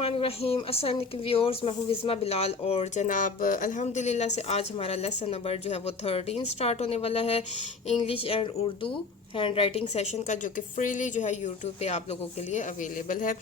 बिस्मिल्लाहिर्रहमानिर्रहीम। अस्सलाम वालेकुम व्यूअर्स, मैं हूँ विज़मा बिलाल और जनाब अल्हम्दुलिल्लाह से आज हमारा लेसन नंबर जो है वो 13 स्टार्ट होने वाला है, English and Urdu hand writing session का, जो कि फ्रीली जो है यूट्यूब पे आप लोगों के लिए अवेलेबल है।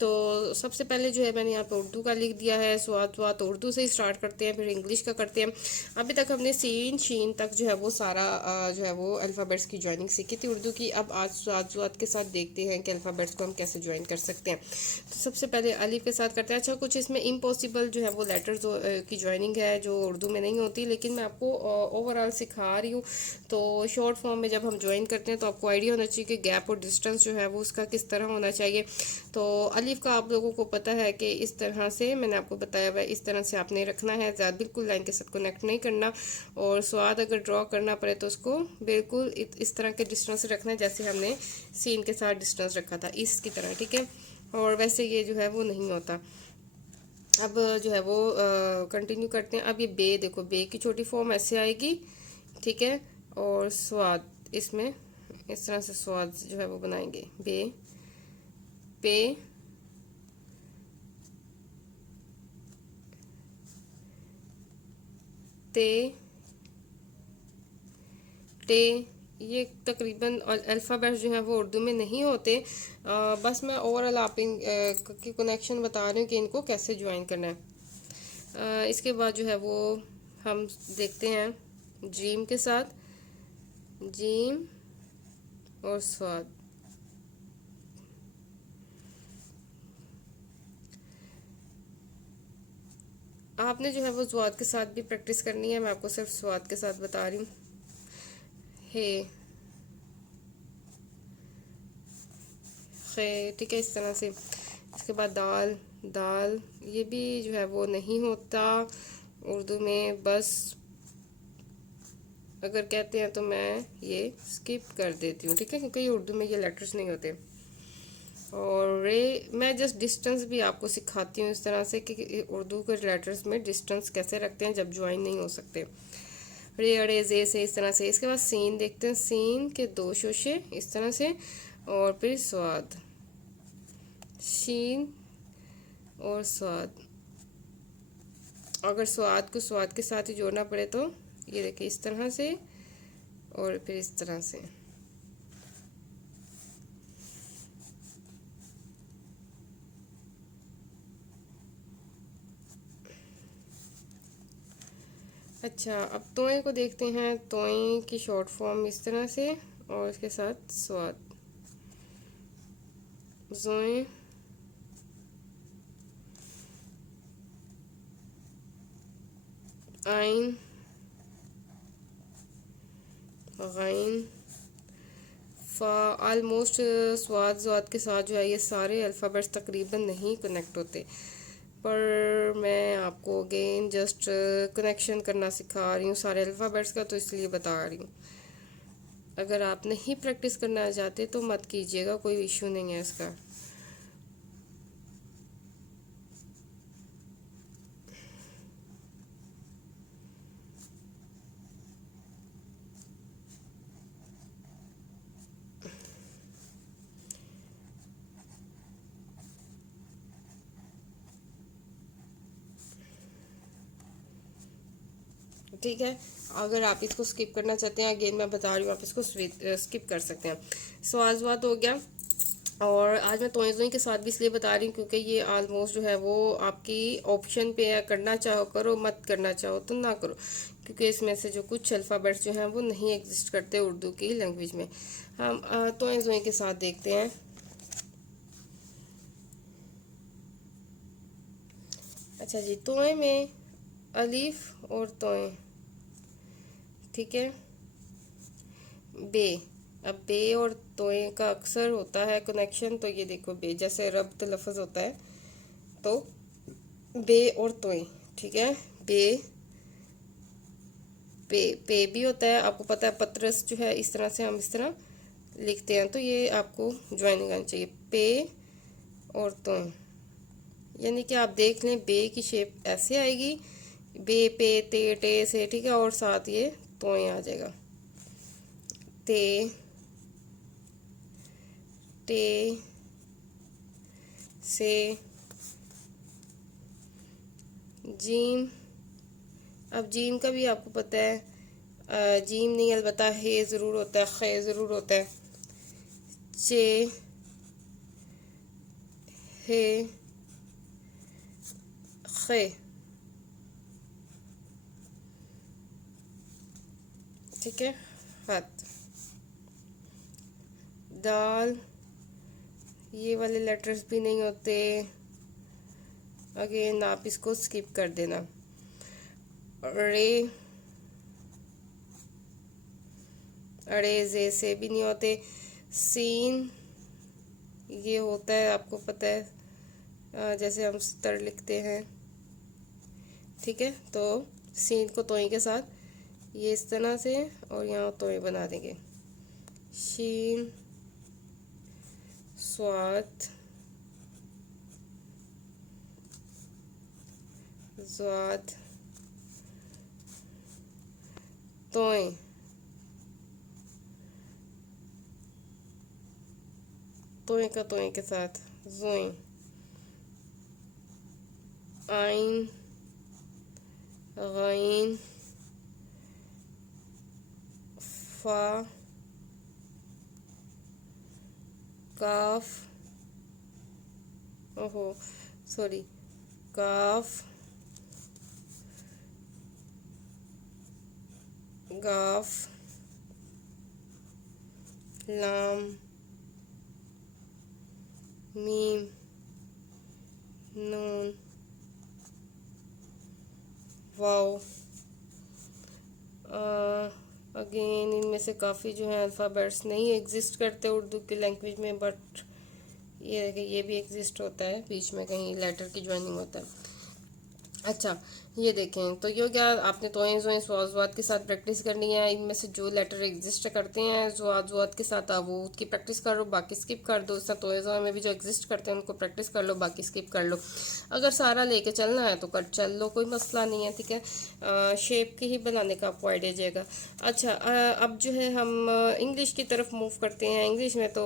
तो सबसे पहले जो है मैंने यहाँ पे उर्दू का लिख दिया है। स्वात उर्दू से ही स्टार्ट करते हैं, फिर इंग्लिश का करते हैं। अभी तक हमने सीन शीन तक जो है वो सारा जो है वो अल्फ़ाबेट्स की ज्वाइनिंग सीखी थी उर्दू की। अब आज स्वात के साथ देखते हैं कि अल्फ़ाबेट्स को हम कैसे ज्वाइन कर सकते हैं। तो सबसे पहले अलिफ के साथ करते हैं। अच्छा, कुछ इसमें इम्पॉसिबल जो है वो लेटर्स की ज्वाइनिंग है जो उर्दू में नहीं होती, लेकिन मैं आपको ओवरऑल सिखा रही हूँ। तो शॉर्ट फॉर्म में जब हम ज्वाइन करते हैं तो आपको आइडिया होना चाहिए कि गैप और डिस्टेंस जो है वो उसका किस तरह होना चाहिए। तो अलिफ का आप लोगों को पता है कि इस तरह से मैंने आपको बताया हुआ है, इस तरह से आपने रखना है, ज़्यादा बिल्कुल लाइन के साथ कनेक्ट नहीं करना। और स्वाद अगर ड्रॉ करना पड़े तो उसको बिल्कुल इस तरह के डिस्टेंस से रखना है, जैसे हमने सीन के साथ डिस्टेंस रखा था, इसकी तरह, ठीक है। और वैसे ये जो है वो नहीं होता। अब जो है वो कंटिन्यू करते हैं। अब ये बे देखो, बे की छोटी फॉर्म ऐसे आएगी, ठीक है। और स्वाद इसमें इस तरह से स्वाद जो है वो बनाएंगे, बे, पे, ते, टे। ये तकरीबन अल्फ़ाबेट्स जो हैं वो उर्दू में नहीं होते। बस मैं ओवरऑल आप इन की कनेक्शन बता रही हूँ कि इनको कैसे ज्वाइन करना है। इसके बाद जो है वो हम देखते हैं जीम के साथ, जीम और स्वाद। आपने जो है वो स्वाद के साथ भी प्रैक्टिस करनी है, मैं आपको सिर्फ स्वाद के साथ बता रही हूँ। हे, खे, ठीक है, इस तरह से। इसके बाद दाल, दाल ये भी जो है वो नहीं होता उर्दू में। बस अगर कहते हैं तो मैं ये स्किप कर देती हूँ, ठीक है, क्योंकि ये उर्दू में ये लेटर्स नहीं होते। और रे, मैं जस्ट डिस्टेंस भी आपको सिखाती हूँ इस तरह से कि उर्दू के लेटर्स में डिस्टेंस कैसे रखते हैं जब ज्वाइन नहीं हो सकते। रे, अड़े, जे से इस तरह से। इसके बाद सीन देखते हैं, सीन के दो शोशे इस तरह से, और फिर स्वाद, शीन और स्वाद। अगर स्वाद को स्वाद के साथ ही जोड़ना पड़े तो ये देखिए इस तरह से, और फिर इस तरह से। अच्छा, अब तोय को देखते हैं। तोय की शॉर्ट फॉर्म इस तरह से, और इसके साथ स्वाद, जोए, आइन, गाइन, फा। आलमोस्ट स्वाद स्वाद के साथ जो है ये सारे अल्फ़ाबेट्स तकरीबन नहीं कनेक्ट होते, पर मैं आपको अगेन जस्ट कनेक्शन करना सिखा रही हूँ सारे अल्फ़ाबेट्स का, तो इसलिए बता रही हूँ। अगर आप नहीं प्रैक्टिस करना चाहते तो मत कीजिएगा, कोई इशू नहीं है इसका। ठीक है, अगर आप इसको स्किप करना चाहते हैं, अगेन मैं बता रही हूँ, आप इसको स्किप कर सकते हैं। सो आज बात हो गया। और आज मैं तोई जोई के साथ भी इसलिए बता रही हूँ क्योंकि ये आलमोस्ट जो है वो आपकी ऑप्शन पे है, करना चाहो करो, मत करना चाहो तो ना करो, क्योंकि इसमें से जो कुछ अल्फ़ाबेट्स जो हैं वो नहीं एग्जिस्ट करते उर्दू की लैंग्वेज में। हम तोई जोई के साथ देखते हैं। अच्छा जी, तोय में अलीफ और तोय, ठीक है, बे। अब बे और तोय का अक्सर होता है कनेक्शन, तो ये देखो बे जैसे रब्त लफ्ज़ होता है, तो बे और तोय, ठीक है। बे, पे भी होता है, आपको पता है पत्रस जो है इस तरह से हम इस तरह लिखते हैं, तो ये आपको ज्वाइनिंग आनी चाहिए, पे और तोय। यानी कि आप देख लें बे की शेप ऐसे आएगी, बे, पे, ते, टे से, ठीक है, और साथ ये तोय आ जाएगा, ते, टे, से, जीम, अब जीम का भी आपको पता है, जीम नहीं अलबत्ता हे ज़रूर होता है, खे ज़रूर होता है। चे, हे, खे, ठीक है। हत, दाल, ये वाले लेटर्स भी नहीं होते। अगेन आप इसको स्किप कर देना। रे, अड़े जे से भी नहीं होते। सीन, ये होता है आपको पता है, जैसे हम स्तर लिखते हैं, ठीक है। तो सीन को तोई के साथ ये इस तरह से और यहाँ तोई बना देंगे। शीन, स्वात, ज्वाद, तोय, तोय का तोय के साथ जोई, आइन, गाइन, फा, काफ, ओहो सॉरी, काफ, गाफ, लाम, मीम, नून, वाव। अगेन इनमें से काफ़ी जो है अल्फ़ाबेट्स नहीं एग्जिस्ट करते उर्दू की लैंग्वेज में, बट ये भी एग्जिस्ट होता है, बीच में कहीं लेटर की ज्वाइनिंग होता है। अच्छा, ये देखें तो यो क्या आपने तोएं जोएं स्वाद के साथ प्रैक्टिस करनी है। इनमें से जो लेटर एग्जिस्ट करते हैं स्वाद के साथ आप वो उसकी प्रैक्टिस कर लो, बाकी स्किप कर दो। इस तरह तोएं जोएं में भी जो एग्जिस्ट करते हैं उनको प्रैक्टिस कर लो, बाकी स्किप कर लो। अगर सारा लेके चलना है तो कर चल लो, कोई मसला नहीं है, ठीक है। शेप की ही बनाने का आपको आइडिया जाएगा। अच्छा, अब जो है हम इंग्लिश की तरफ मूव करते हैं। इंग्लिश में तो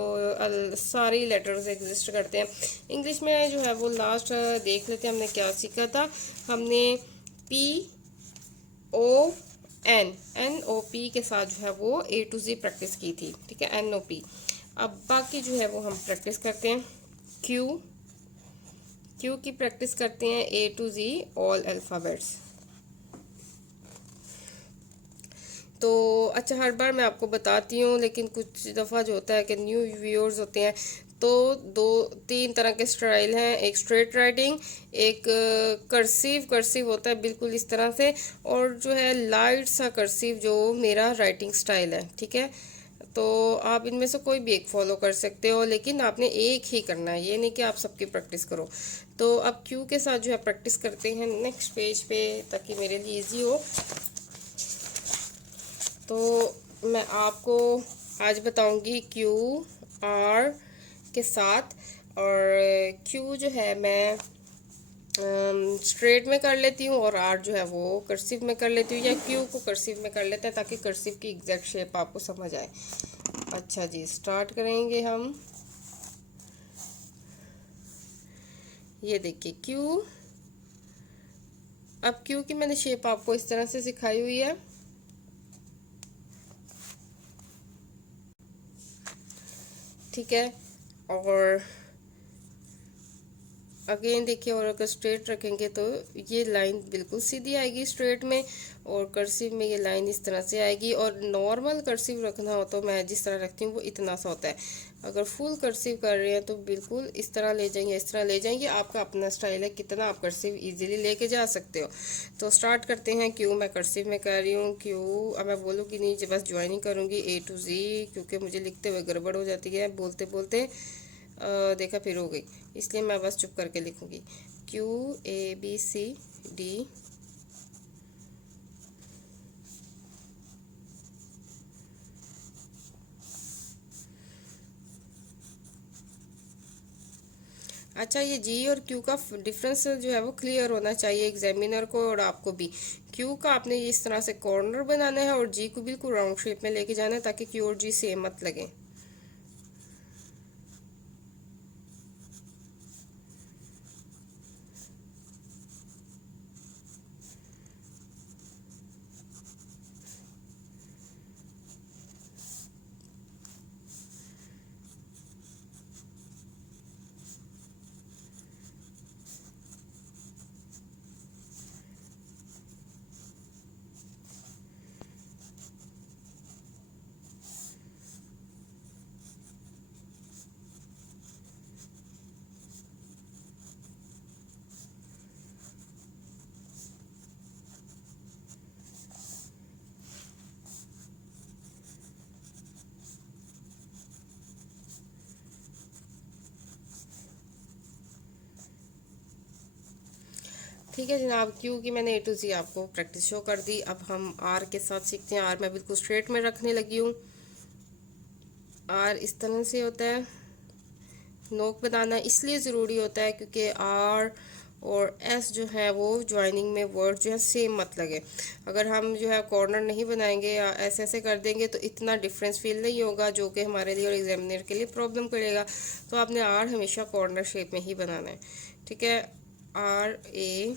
सारे लेटर्स एग्जिस्ट करते हैं। इंग्लिश में जो है वो लास्ट देख लेते हैं हमने क्या सीखा था। हमने P O N O P के साथ जो है वो ए टू जी प्रैक्टिस की थी, ठीक है, NOP। अब बाकी जो है वो हम प्रैक्टिस करते हैं। क्यू, क्यू की प्रैक्टिस करते हैं A to Z all alphabets. तो अच्छा, हर बार मैं आपको बताती हूँ, लेकिन कुछ दफ़ा जो होता है कि न्यू व्यूअर्स होते हैं, तो दो तीन तरह के स्टाइल हैं। एक स्ट्रेट राइटिंग, एक कर्सिव, कर्सिव होता है बिल्कुल इस तरह से, और जो है लाइट सा कर्सिव जो मेरा राइटिंग स्टाइल है, ठीक है। तो आप इनमें से कोई भी एक फॉलो कर सकते हो, लेकिन आपने एक ही करना है, ये नहीं कि आप सबकी प्रैक्टिस करो। तो अब क्यू के साथ जो है प्रैक्टिस करते हैं नेक्स्ट पेज पे, ताकि मेरे लिए इजी हो। तो मैं आपको आज बताऊंगी क्यू आर के साथ, और क्यू जो है मैं स्ट्रेट में कर लेती हूँ और आर जो है वो कर्सिव में कर लेती हूँ, या क्यू को कर्सिव में कर लेते हैं ताकि कर्सिव की एग्जैक्ट शेप आपको समझ आए। अच्छा जी, स्टार्ट करेंगे हम। ये देखिए क्यू। अब क्यू की मैंने शेप आपको इस तरह से सिखाई हुई है, ठीक है। और अगेन देखिए, और अगर स्ट्रेट रखेंगे तो ये लाइन बिल्कुल सीधी आएगी स्ट्रेट में, और कर्सिव में ये लाइन इस तरह से आएगी। और नॉर्मल कर्सिव रखना हो तो मैं जिस तरह रखती हूँ वो इतना सा होता है। अगर फुल कर्सिव कर रहे हैं तो बिल्कुल इस तरह ले जाएंगे, इस तरह ले जाएंगे। आपका अपना स्टाइल है, कितना आप कर्सिव इजीली लेके जा सकते हो। तो स्टार्ट करते हैं। क्यू मैं कर्सिव में कर रही हूँ। क्यू अब मैं बोलूँगी नहीं, बस ज्वाइनिंग करूँगी A to Z, क्योंकि मुझे लिखते हुए गड़बड़ हो जाती है बोलते बोलते। देखा फिर हो गई, इसलिए मैं बस चुप करके लिखूंगी। QABCD। अच्छा, ये जी और क्यू का डिफरेंस जो है वो क्लियर होना चाहिए एग्जामिनर को और आपको भी। क्यू का आपने इस तरह से कॉर्नर बनाना है और जी को बिल्कुल राउंड शेप में लेके जाना है, ताकि क्यू और जी सेम मत लगे। ठीक है जनाब, क्योंकि मैंने ए टू जी आपको प्रैक्टिस शो कर दी, अब हम आर के साथ सीखते हैं। आर मैं बिल्कुल स्ट्रेट में रखने लगी हूँ। आर इस तरह से होता है। नोक बनाना इसलिए ज़रूरी होता है क्योंकि आर और एस जो है वो ज्वाइनिंग में वर्ड जो है सेम मत लगे। अगर हम जो है कॉर्नर नहीं बनाएंगे या ऐसे ऐसे कर देंगे तो इतना डिफरेंस फील नहीं होगा, जो कि हमारे लिए और एग्जामिनर के लिए प्रॉब्लम करेगा। तो आपने आर हमेशा कॉर्नर शेप में ही बनाना है। ठीक है, आर ए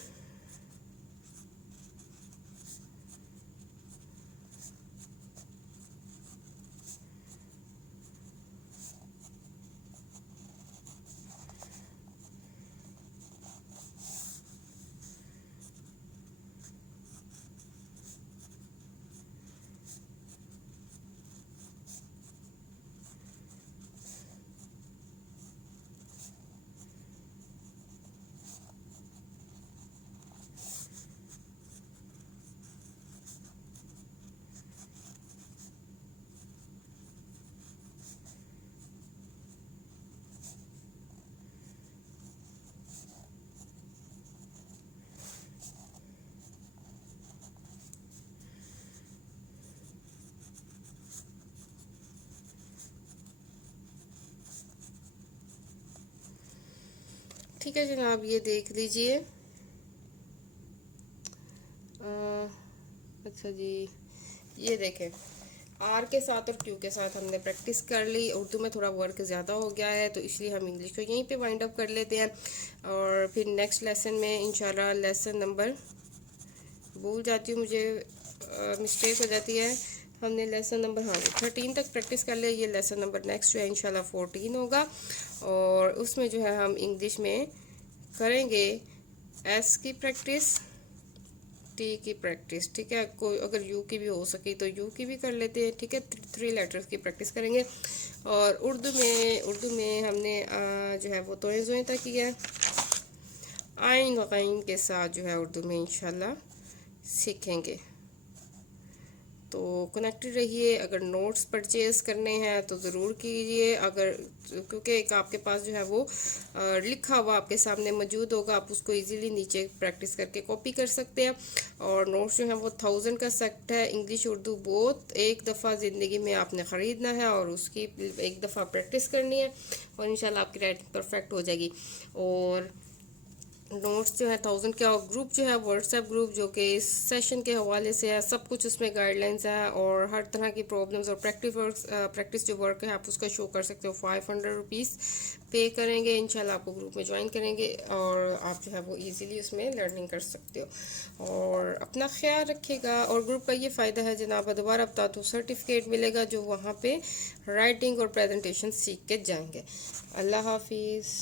ठीक है जनाब, ये देख लीजिए। अच्छा जी, ये देखें, आर के साथ और क्यू के साथ हमने प्रैक्टिस कर ली। उर्दू में थोड़ा वर्क ज़्यादा हो गया है तो इसलिए हम इंग्लिश को यहीं पे वाइंड अप कर लेते हैं, और फिर नेक्स्ट लेसन में इंशाल्लाह लेसन नंबर, भूल जाती हूँ, मुझे मिस्टेक हो जाती है। हमने लेसन नंबर, हाँ, 13 तक प्रैक्टिस कर लिया। ये लेसन नंबर नेक्स्ट जो है इंशाल्लाह 14 होगा, और उसमें जो है हम इंग्लिश में करेंगे एस की प्रैक्टिस, टी की प्रैक्टिस। ठीक है, कोई अगर यू की भी हो सके तो यू की भी कर लेते हैं। ठीक है, 3 लेटर्स की प्रैक्टिस करेंगे। और उर्दू में हमने जो है वो तोए ज़ोए तक किया है। आइन गैन के साथ जो है उर्दू में इंशाल्लाह सीखेंगे। तो कनेक्टेड रहिए। अगर नोट्स परचेज़ करने हैं तो ज़रूर कीजिए, अगर क्योंकि एक आपके पास जो है वो लिखा हुआ आपके सामने मौजूद होगा, आप उसको इजीली नीचे प्रैक्टिस करके कॉपी कर सकते हैं। और नोट्स जो है वो 1000 का सेट है, इंग्लिश उर्दू बोथ। एक दफ़ा ज़िंदगी में आपने ख़रीदना है और उसकी एक दफ़ा प्रैक्टिस करनी है, और इंशाल्लाह आपकी राइटिंग परफेक्ट हो जाएगी। और नोट्स जो है 1000 का, और ग्रुप जो है व्हाट्सएप ग्रुप, जो कि इस सेशन के हवाले से है, सब कुछ उसमें गाइडलाइंस है, और हर तरह की प्रॉब्लम्स और प्रैक्टिस जो वर्क है आप उसका शो कर सकते हो। 500 रुपीज़ पे करेंगे, इंशाल्लाह आपको ग्रुप में ज्वाइन करेंगे, और आप जो है वो इजीली उसमें लर्निंग कर सकते हो। और अपना ख्याल रखिएगा। और ग्रुप का ये फ़ायदा है जनाब, दोबारा बता तो सर्टिफिकेट मिलेगा जो वहाँ पे राइटिंग और प्रेजेंटेशन सीख के जाएंगे। अल्लाह हाफिज़।